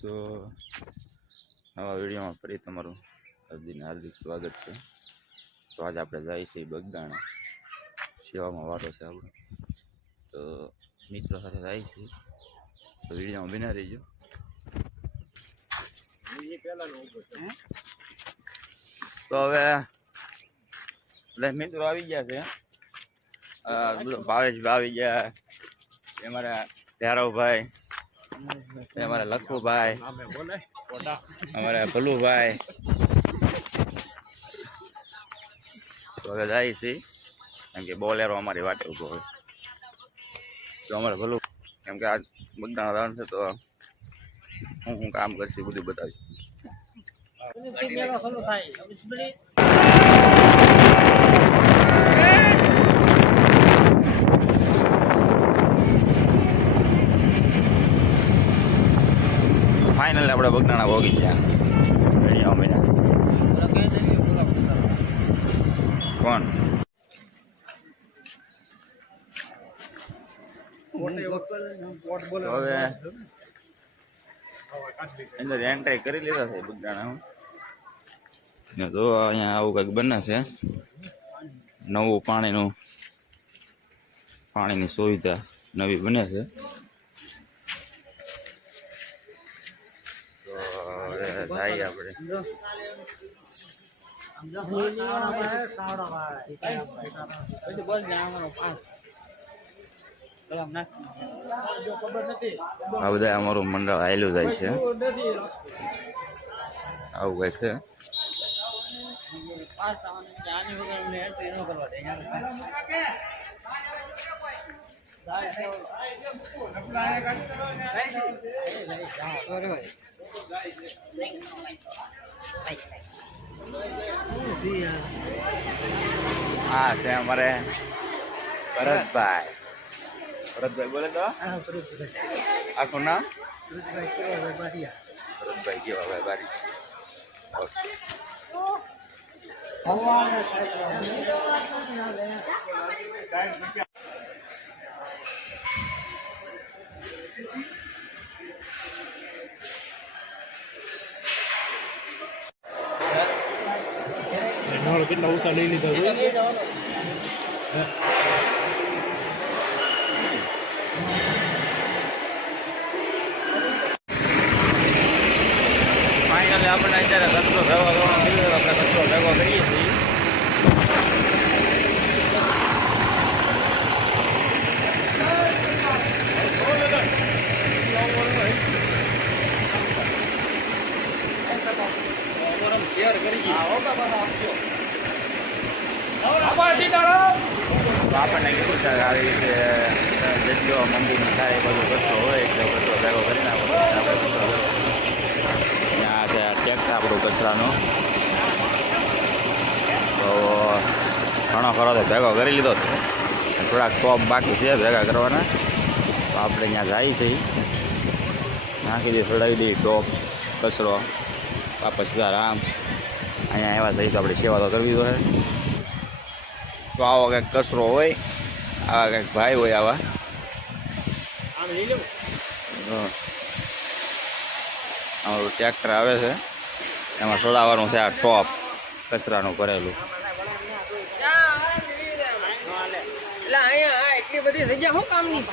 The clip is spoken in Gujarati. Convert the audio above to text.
તો નવા વિડીયોમાં ફરી તમારું હાર્દિક હાર્દિક સ્વાગત છે. તો આજે આપણે જઈએ છીએ બગદાણા. સેવામાં વારો છે આપણો. તો મિત્રો સાથે જાય છે તો વિડીયોમાં બિના રહીજો. તો હવે એટલે મિત્રો આવી ગયા છે. ભાવેશ ભાવી ગયા. અમારા ધ્યારવભાઈ એ અમારા લખુભાઈ. અમારા ભલુભાઈ. તો હવે જાય છે. કેમ કે બોલેરો અમારી વાટે ઊભો હોય. તો અમારે ભલું કેમ કે આજ બગદાણા દાણ છે તો હું હું કામ કરશે બધું બતાવીશ. ફાઇનલ આપણે બગનાણા ભોગી ગયા. કોણ? હવે અંદર કરી લીધા છે બગદાણા તો અહીંયા આવું કંઈક બને છે. નવું પાણીનું, પાણીની સુવિધા નવી બને છે. હવે. જઈએ આપણે આ બધા અમારું મંડળ આવેલું જાય છે. આવું કઈ છે. હા છે અમારે ભરતભાઈ. ભરતભાઈ બોલે તો? આખું નામ? ભરતભાઈ કેવા ભાઈ બારી ઓકે એનો કેટલા ઉષા લઈ લીધા ફાઇનલી આપણે અત્યારે કચરો ભેગો કરવાનો તો આપણે કચરો ભેગો કરીએ છીએ. તો આપણને કીધું છે આવી રીતે જેટલો મંદિરની થાય એ બધું કચરો હોય, એટલે કચરો ભેગો કરી નાખો આપણે કચરો ત્યાં છે ટેક્સ આપણું કચરાનો. તો ઘણો ખરો તો ભેગો કરી લીધો છે. થોડાક ટોપ બાકી છે ભેગા કરવાના. તો આપણે ત્યાં જાય છે. નાખી દઈએ ચડાવી દઈએ ટોપ કચરો વાપસ સીધારામ અહીંયા એવા થઈ તો આપણે સેવા તો કરવી જોઈએ તો આવો કંઈક કચરો હોય આવા કંઈક ભાઈ હોય આવા. અમારું ટ્રેક્ટર આવે છે. એમાં ચડાવવાનું છે આ ટોપ કચરાનું ભરેલું. એટલી બધી જગ્યા શું કામની